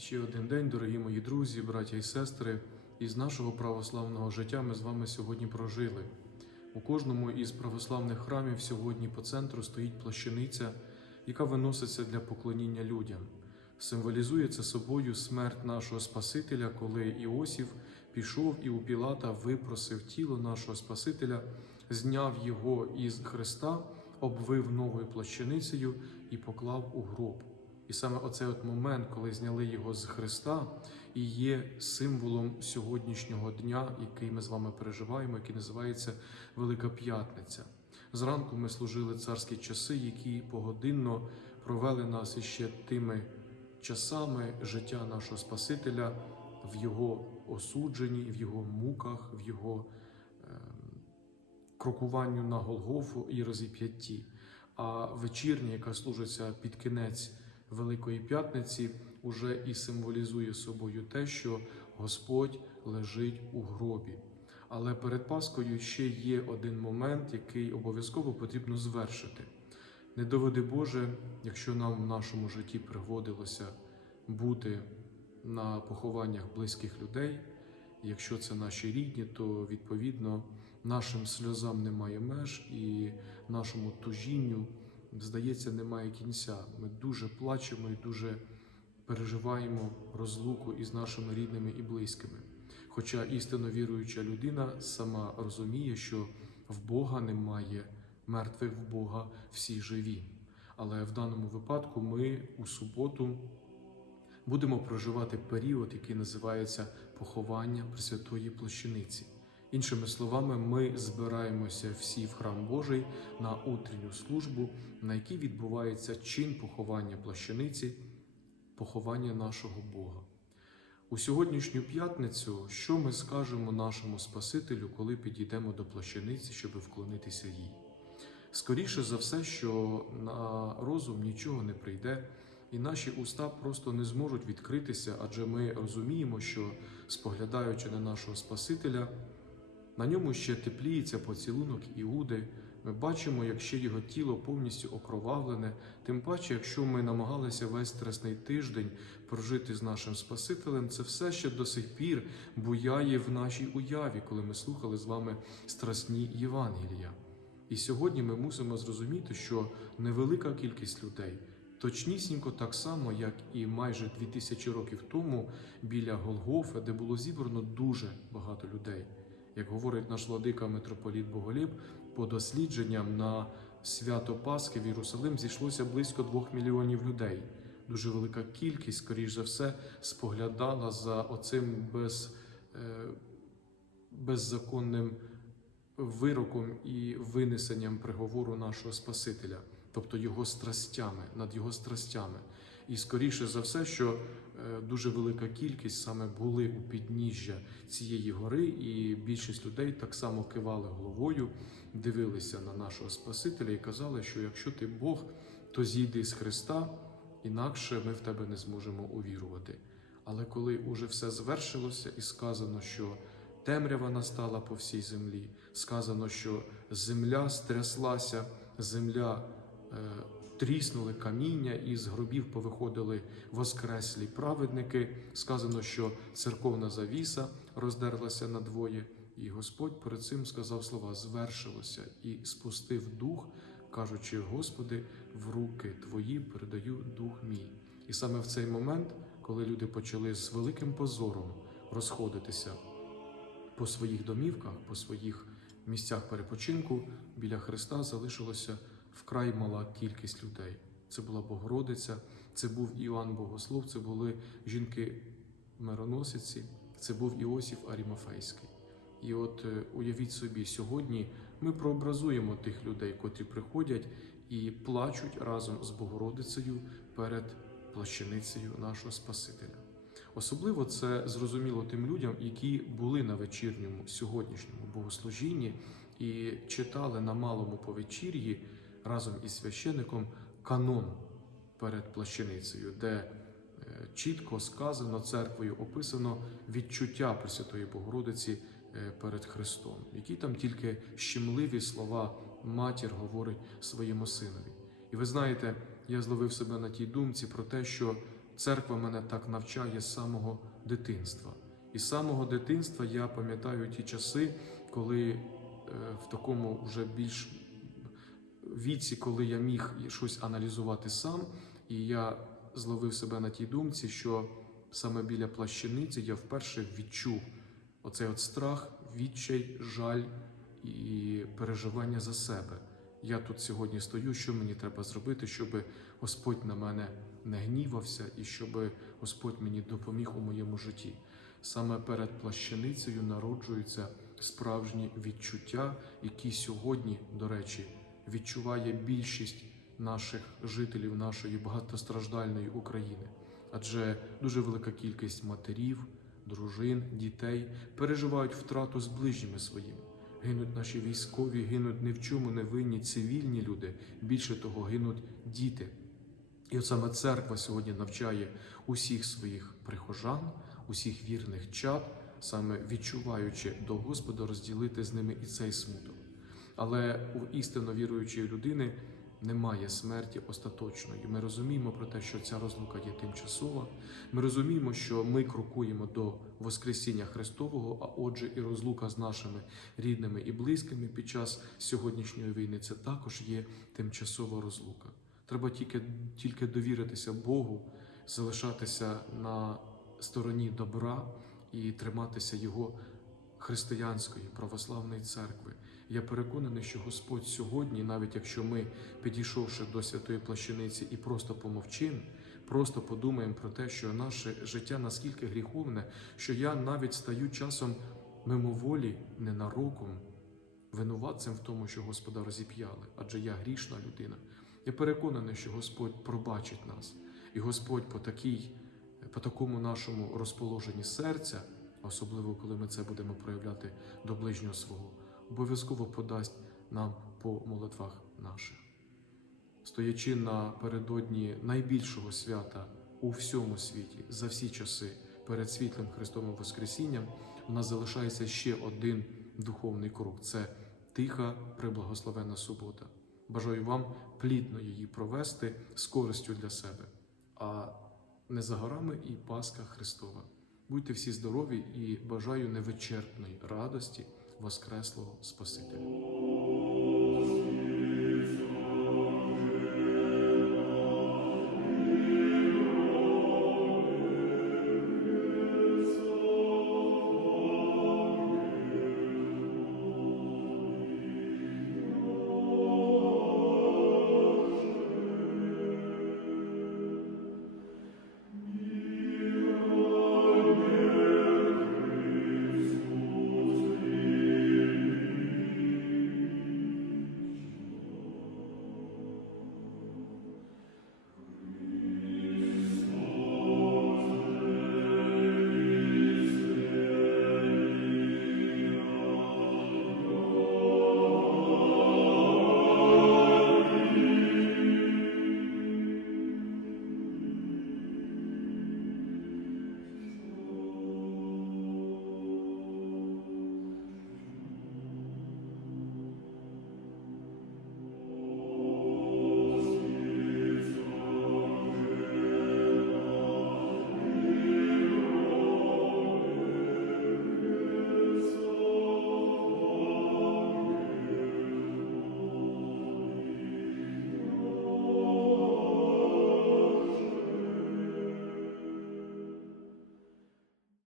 ще один день, дорогі мої друзі, браття і сестри. Із нашого православного життя ми з вами сьогодні прожили. У кожному із православних храмів сьогодні по центру стоїть плащаниця, яка виноситься для поклоніння людям. Символізує це собою смерть нашого Спасителя, коли Іосиф пішов і у Пілата випросив тіло нашого Спасителя, зняв його із Христа, обвив новою плащаницею і поклав у гроб. І саме оцей от момент, коли зняли його з Христа, і є символом сьогоднішнього дня, який ми з вами переживаємо, який називається Велика П'ятниця. Зранку ми служили царські часи, які погодинно провели нас іще тими часами життя нашого Спасителя в його осудженні, в його муках, в його ем, крокуванню на Голгофу і розіп'ятті. А вечірня, яка служиться під кінець Великої П'ятниці, уже і символізує собою те, що Господь лежить у гробі. Але перед Паскою ще є один момент, який обов'язково потрібно звершити. Не доведи Боже, якщо нам в нашому житті пригодилося бути на похованнях близьких людей, якщо це наші рідні, то відповідно нашим сльозам немає меж і нашому тужінню, здається, немає кінця. Ми дуже плачемо і дуже переживаємо розлуку із нашими рідними і близькими. Хоча істинно віруюча людина сама розуміє, що в Бога немає мертвих в Бога всі живі. Але в даному випадку ми у суботу будемо проживати період, який називається поховання Пресвятої Площаниці. Іншими словами, ми збираємося всі в храм Божий на утренню службу, на якій відбувається чин поховання плащаниці, поховання нашого Бога. У сьогоднішню п'ятницю, що ми скажемо нашому Спасителю, коли підійдемо до плащаниці, щоб вклонитися їй? Скоріше за все, що на розум нічого не прийде, і наші уста просто не зможуть відкритися, адже ми розуміємо, що споглядаючи на нашого Спасителя, на ньому ще тепліється поцілунок Іуди. Ми бачимо, як ще його тіло повністю окровавлене, тим паче, якщо ми намагалися весь стресний тиждень прожити з нашим Спасителем, це все ще до сих пір буяє в нашій уяві, коли ми слухали з вами страсні Євангелія. І сьогодні ми мусимо зрозуміти, що невелика кількість людей, точнісінько так само, як і майже 2000 років тому біля Голгофа, де було зібрано дуже багато людей. Як говорить наш владика митрополіт Боголіб, по дослідженням на свято Пасхи в Єрусалим зійшлося близько двох мільйонів людей. Дуже велика кількість, скоріш за все, споглядала за оцим без, е, беззаконним вироком і винесенням приговору нашого Спасителя, тобто його страстями, над його страстями. І скоріше за все, що е, дуже велика кількість саме були у підніжжя цієї гори, і більшість людей так само кивали головою, дивилися на нашого Спасителя і казали, що якщо ти Бог, то зійди з Христа, інакше ми в тебе не зможемо увірувати. Але коли уже все звершилося і сказано, що темрява настала по всій землі, сказано, що земля стряслася, земля е, тріснули каміння, і з гробів повиходили воскреслі праведники. Сказано, що церковна завіса роздерлася надвоє, і Господь перед цим сказав слова: звершилося і спустив дух, кажучи: Господи, в руки Твої передаю дух мій. І саме в цей момент, коли люди почали з великим позором розходитися по своїх домівках, по своїх місцях перепочинку, біля Христа залишилося вкрай мала кількість людей. Це була Богородиця, це був Іоанн Богослов, це були жінки мироносиці, це був Іосиф Арімафейський. І от е, уявіть собі, сьогодні ми прообразуємо тих людей, котрі приходять і плачуть разом з Богородицею перед плащаницею нашого Спасителя. Особливо це зрозуміло тим людям, які були на вечірньому сьогоднішньому богослужінні і читали на малому повечір'ї разом із священником канон перед плащаницею, де е, чітко сказано церквою описано відчуття Пресвятої Богородиці е, перед Христом, які там тільки щемливі слова матір говорить своєму синові. І ви знаєте, я зловив себе на тій думці про те, що церква мене так навчає з самого дитинства. І з самого дитинства я пам'ятаю ті часи, коли е, в такому вже більш віці, коли я міг щось аналізувати сам, і я зловив себе на тій думці, що саме біля плащаниці я вперше відчув оцей от страх, відчай, жаль і переживання за себе. Я тут сьогодні стою, що мені треба зробити, щоб Господь на мене не гнівався і щоб Господь мені допоміг у моєму житті. Саме перед плащаницею народжуються справжні відчуття, які сьогодні, до речі, відчуває більшість наших жителів нашої багатостраждальної України. Адже дуже велика кількість матерів, дружин, дітей переживають втрату з ближніми своїми. Гинуть наші військові, гинуть ні в чому не винні цивільні люди. Більше того, гинуть діти. І от саме церква сьогодні навчає усіх своїх прихожан, усіх вірних чад, саме відчуваючи до Господа, розділити з ними і цей смуток. Але у істинно віруючої людини немає смерті остаточної. Ми розуміємо про те, що ця розлука є тимчасова. Ми розуміємо, що ми крокуємо до Воскресіння Христового, а отже, і розлука з нашими рідними і близькими під час сьогоднішньої війни це також є тимчасова розлука. Треба тільки, тільки довіритися Богу, залишатися на стороні добра і триматися Його християнської православної церкви. Я переконаний, що Господь сьогодні, навіть якщо ми, підійшовши до святої плащаниці і просто помовчимо, просто подумаємо про те, що наше життя наскільки гріховне, що я навіть стаю часом мимоволі, ненароком, винуватцем в тому, що Господа розіп'яли, адже я грішна людина. Я переконаний, що Господь пробачить нас, і Господь по такій, по такому нашому розположенні серця, особливо коли ми це будемо проявляти до ближнього свого, обов'язково подасть нам по молитвах наших. Стоячи напередодні найбільшого свята у всьому світі за всі часи перед світлим Христовим Воскресінням, у нас залишається ще один духовний крок це тиха, преблагословенна субота. Бажаю вам плідно її провести з користю для себе. А не за горами і Пасха Христова. Будьте всі здорові і бажаю невичерпної радості Воскреслого Спасителя.